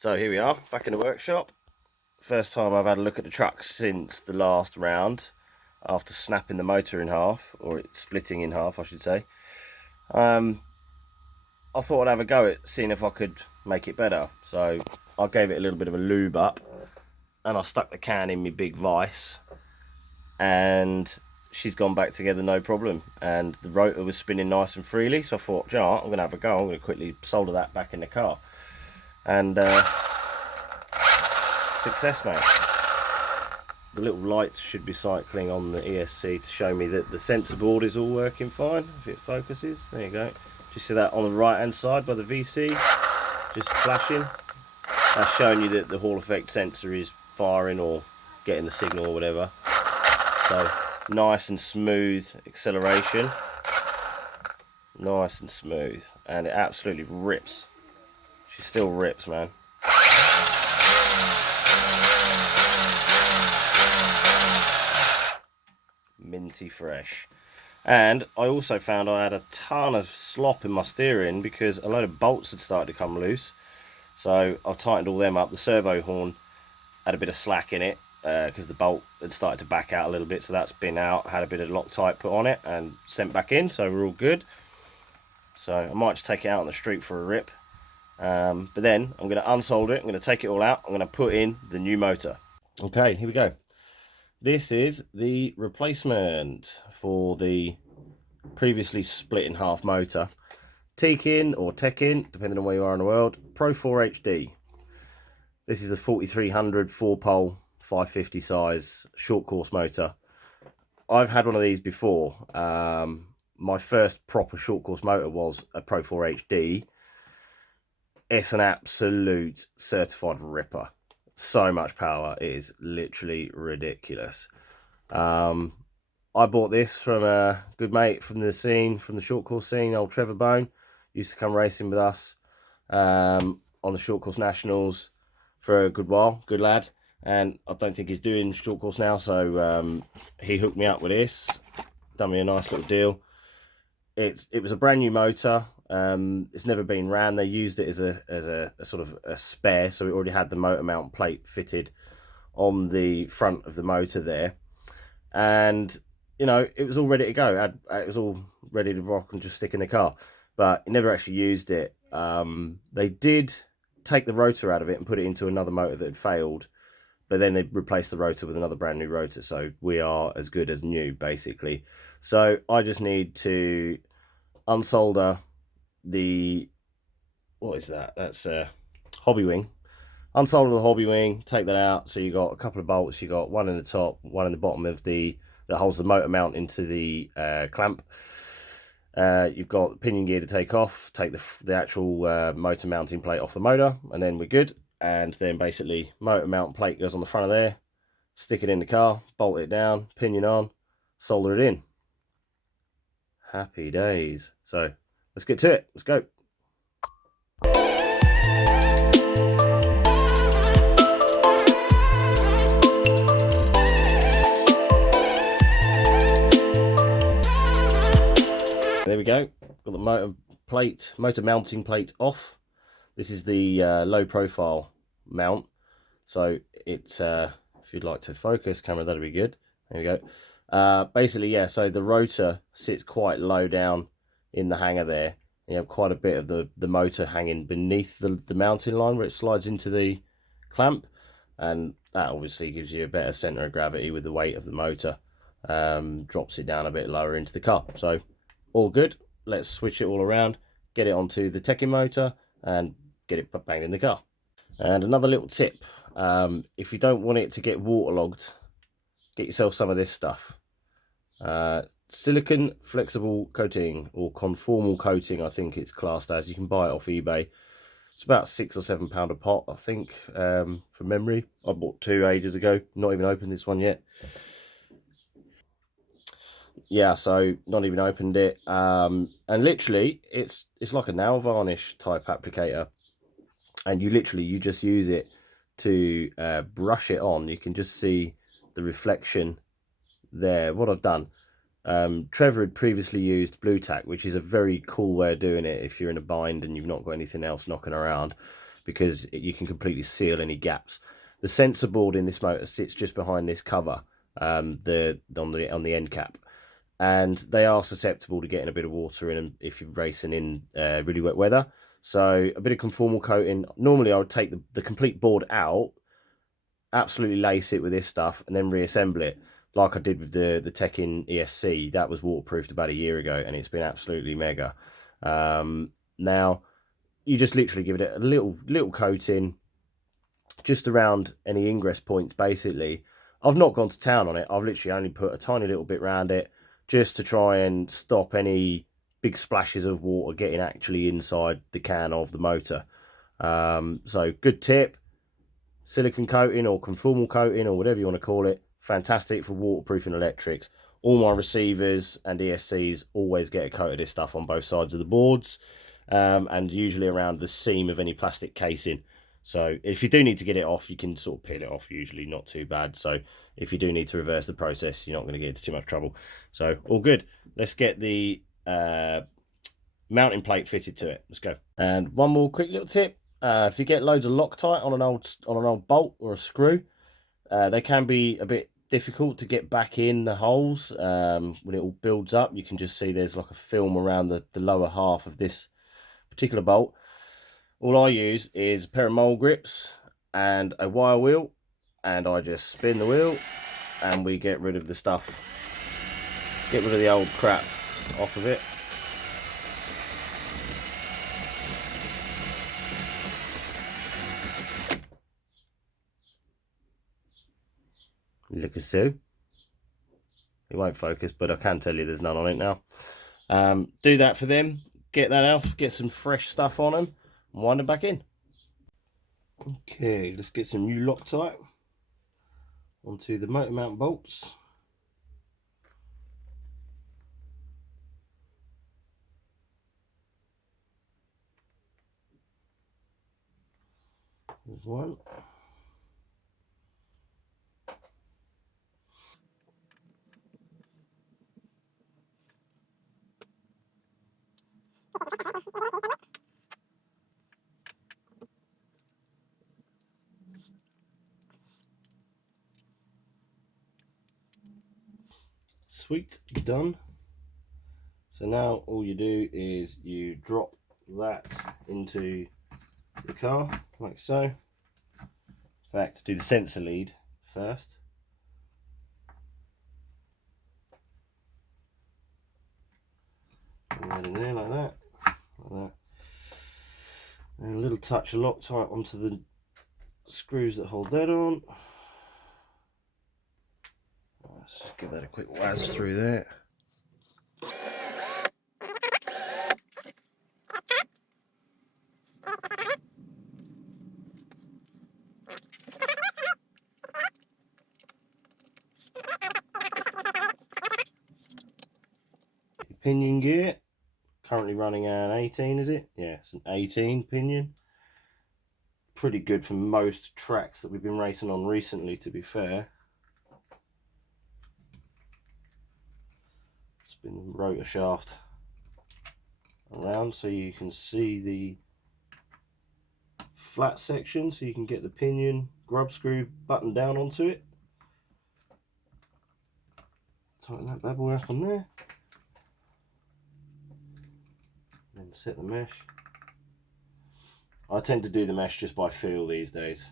So here we are, back in the workshop. First time I've had a look at the truck since the last round, after snapping the motor in half, or it splitting in half I should say. I thought I'd have a go at seeing if I could make it better. So I gave it a little bit of a lube up, and I stuck the can in my big vise, and she's gone back together no problem, and the rotor was spinning nice and freely. So I thought, you know what, I'm going to have a go. I'm going to quickly solder that back in the car, and success, mate. The little lights should be cycling on the ESC to show me that the sensor board is all working fine. If it focuses, there you go. Do you see that on the right hand side by the VC just flashing? That's showing you that the Hall effect sensor is firing or getting the signal or whatever. So nice and smooth acceleration, nice and smooth, and it absolutely rips. She still rips, man. Minty fresh. And I also found I had a ton of slop in my steering because a load of bolts had started to come loose. So I tightened all them up. The servo horn had a bit of slack in it because the bolt had started to back out a little bit, so that's been out, had a bit of Loctite put on it and sent back in, so we're all good. So I might just take it out on the street for a rip, but then I'm going to unsolder it, I'm going to take it all out, I'm going to put in the new motor. Okay, here we go. This is the replacement for the previously split in half motor. Tekin, or Tekin, depending on where you are in the world, Pro4 HD. This is a 4300 4-pole 550 size short course motor. I've had one of these before. My first proper short course motor was a Pro4 HD. It's an absolute certified ripper. So much power, it is literally ridiculous. I bought this from a good mate from the scene, from the short course scene, old Trevor Bone. Used to come racing with us on the short course nationals for a good while, good lad. And I don't think he's doing short course now, so he hooked me up with this, done me a nice little deal. It was a brand new motor. It's never been ran. They used it as a sort of a spare, so it already had the motor mount plate fitted on the front of the motor there, and you know, it was all ready to go. It was all ready to rock and just stick in the car, but it never actually used it. They did take the rotor out of it and put it into another motor that had failed, but then they replaced the rotor with another brand new rotor, so we are as good as new basically. So I just need to unsolder the, what is that, that's Hobbywing. Unsolder the Hobbywing, take that out. So you got a couple of bolts, you got one in the top, one in the bottom of the, that holds the motor mount into the clamp. You've got the pinion gear to take off, take the actual motor mounting plate off the motor, and then we're good. And then basically motor mount plate goes on the front of there, stick it in the car, bolt it down, pinion on, solder it in. Happy days. So let's get to it, let's go. There we go, got the motor mounting plate off. This is the low profile mount, so it's if you'd like to focus camera, that'd be good. There we go. Basically, yeah, so the rotor sits quite low down in the hanger there. You have quite a bit of the motor hanging beneath the mounting line where it slides into the clamp, and that obviously gives you a better center of gravity with the weight of the motor. Drops it down a bit lower into the car. So all good. Let's switch it all around, get it onto the Tekin motor and get it banged in the car. And another little tip, if you don't want it to get waterlogged, get yourself some of this stuff. Silicon flexible coating, or conformal coating I think it's classed as. You can buy it off eBay. It's about £6 or £7 a pot, I think, from memory. I bought 2 ages ago, not even opened this one yet. Yeah, so not even opened it, and literally it's like a nail varnish type applicator, and you just use it to brush it on. You can just see the reflection there. What I've done, Trevor had previously used blue tack, which is a very cool way of doing it if you're in a bind and you've not got anything else knocking around, because you can completely seal any gaps. The sensor board in this motor sits just behind this cover, on the end cap, and they are susceptible to getting a bit of water in them if you're racing in really wet weather. So a bit of conformal coating. Normally I would take the complete board out, absolutely lace it with this stuff, and then reassemble it like I did with the Tekin ESC. That was waterproofed about a year ago, and it's been absolutely mega. Now you just literally give it a little coating just around any ingress points. Basically, I've not gone to town on it. I've literally only put a tiny little bit around it just to try and stop any big splashes of water getting actually inside the can of the motor. So good tip. Silicone coating or conformal coating or whatever you want to call it, fantastic for waterproofing electrics. All my receivers and ESCs always get a coat of this stuff on both sides of the boards, and usually around the seam of any plastic casing. So if you do need to get it off, you can sort of peel it off, usually not too bad. So if you do need to reverse the process, you're not going to get into too much trouble. So all good. Let's get the mounting plate fitted to it. Let's go. And one more quick little tip. If you get loads of Loctite on an old bolt or a screw, they can be a bit difficult to get back in the holes. When it all builds up, you can just see there's like a film around the lower half of this particular bolt. All I use is a pair of mole grips and a wire wheel, and I just spin the wheel and we get rid of the stuff, get rid of the old crap off of it. Look as so. It won't focus, but I can tell you there's none on it now. Do that for them. Get that off. Get some fresh stuff on them. And wind them back in. Okay, let's get some new Loctite onto the motor mount bolts. There's one. Sweet, done. So now all you do is you drop that into the car like so. In fact, do the sensor lead first. Put that in there like that, and a little touch of Loctite onto the screws that hold that on. Let's just give that a quick waz through there. Pinion gear, currently running an 18, is it? Yeah, it's an 18 pinion. Pretty good for most tracks that we've been racing on recently, to be fair. Spin the rotor shaft around so you can see the flat section, so you can get the pinion grub screw buttoned down onto it. Tighten that bad boy up on there. Then set the mesh. I tend to do the mesh just by feel these days.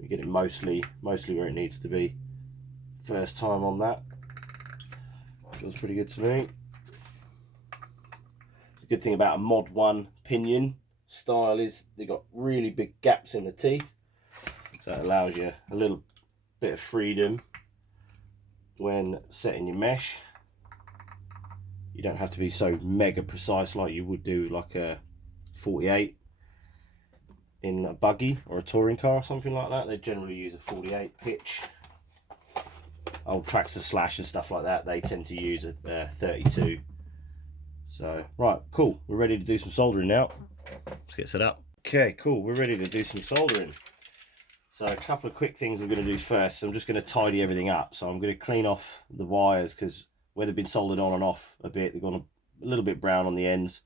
You get it mostly where it needs to be. First time on that. Feels pretty good to me. The good thing about a Mod 1 pinion style is they've got really big gaps in the teeth. So it allows you a little bit of freedom when setting your mesh. You don't have to be so mega precise like you would do like a 48 in a buggy or a touring car or something like that. They generally use a 48 pitch. Old Traxxas Slash and stuff like that, they tend to use a 32. So, right, cool. We're ready to do some soldering now. Let's get set up. Okay, cool. We're ready to do some soldering. So a couple of quick things we're going to do first. I'm just going to tidy everything up. So I'm going to clean off the wires because where they've been soldered on and off a bit, they've gone a little bit brown on the ends.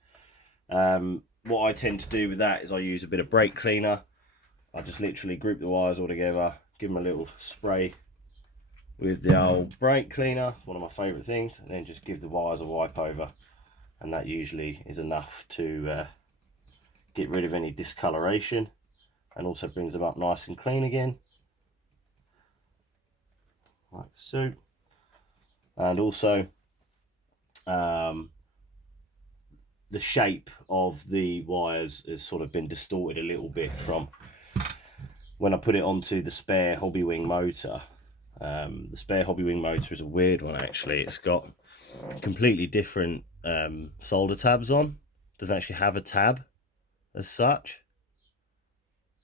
what I tend to do with that is I use a bit of brake cleaner. I just literally group the wires all together, give them a little spray with the old brake cleaner, one of my favourite things, and then just give the wires a wipe over, and that usually is enough to get rid of any discoloration, and also brings them up nice and clean again, like so. And also the shape of the wires has sort of been distorted a little bit from when I put it onto the spare Hobbywing motor. The spare Hobbywing motor is a weird one actually. It's got completely different solder tabs on. Doesn't actually have a tab as such.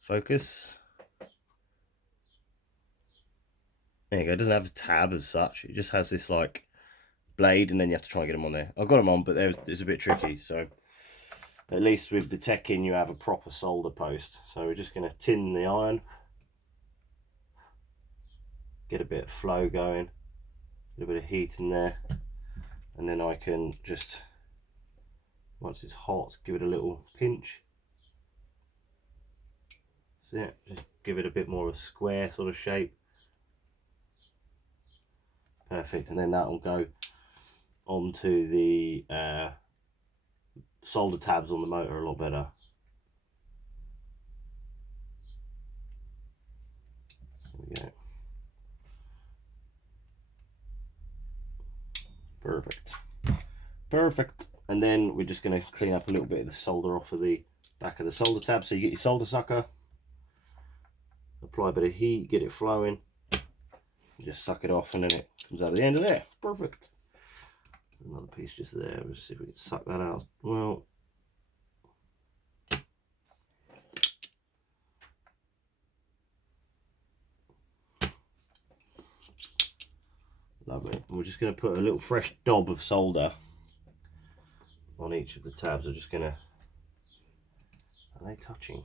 Focus. There you go. It doesn't have a tab as such. It just has this like blade, and then you have to try and get them on there. I've got them on, but it's a bit tricky. So at least with the Tekin, you have a proper solder post. So we're just going to tin the iron, get a bit of flow going, a little bit of heat in there, and then I can just, once it's hot, give it a little pinch. So yeah, just give it a bit more of a square sort of shape. Perfect, and then that will go onto the solder tabs on the motor a lot better. There we go. Perfect. Perfect. And then we're just going to clean up a little bit of the solder off of the back of the solder tab. So you get your solder sucker, apply a bit of heat, get it flowing, just suck it off, and then it comes out at the end of there. Perfect. Another piece just there. We'll see if we can suck that out. Well, lovely. And we're just going to put a little fresh dob of solder on each of the tabs. I'm just going to, are they touching?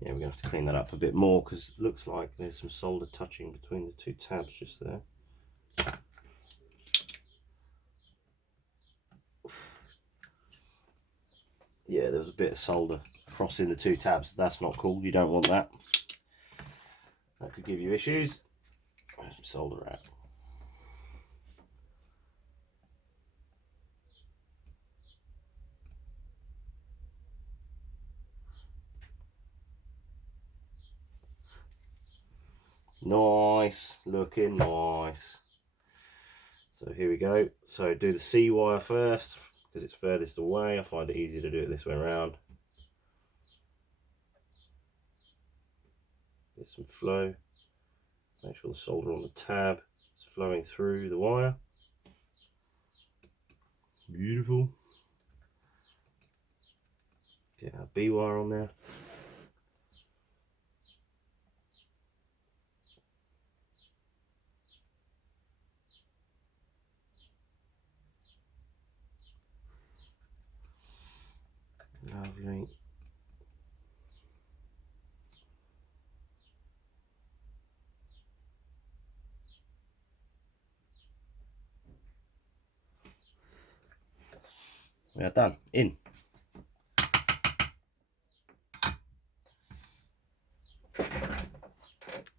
Yeah, we're going to have to clean that up a bit more because it looks like there's some solder touching between the two tabs just there. Yeah, there was a bit of solder crossing the two tabs. That's not cool. You don't want that. That could give you issues. There's some solder out. Nice, looking nice. So here we go. So do the C wire first because it's furthest away. I find it easier to do it this way around. Get some flow. Make sure the solder on the tab is flowing through the wire. Beautiful. Get our B wire on there. Lovely. We are done. In.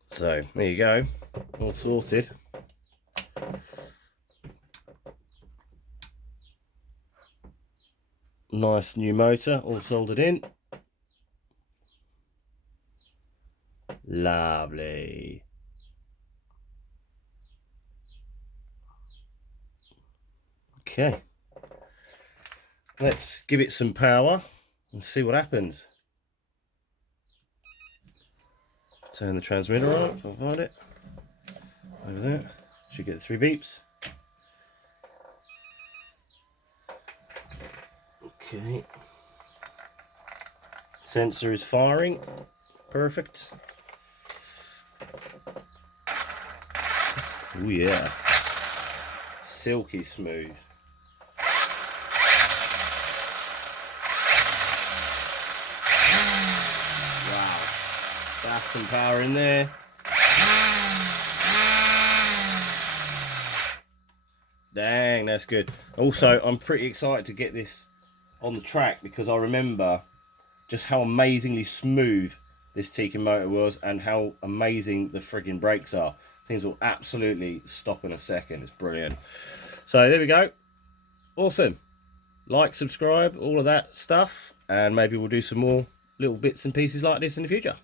So there you go, all sorted. Nice new motor, all soldered in. Lovely. Okay, let's give it some power and see what happens. Turn the transmitter on, if I find it. Over there. Should get the 3 beeps. Okay. Sensor is firing. Perfect. Oh yeah. Silky smooth. That's some power in there. Dang, that's good. Also, I'm pretty excited to get this on the track, because I remember just how amazingly smooth this Tekin motor was and how amazing the frigging brakes are. Things will absolutely stop in a second. It's brilliant. So there we go. Awesome. Like, subscribe, all of that stuff, and maybe we'll do some more little bits and pieces like this in the future.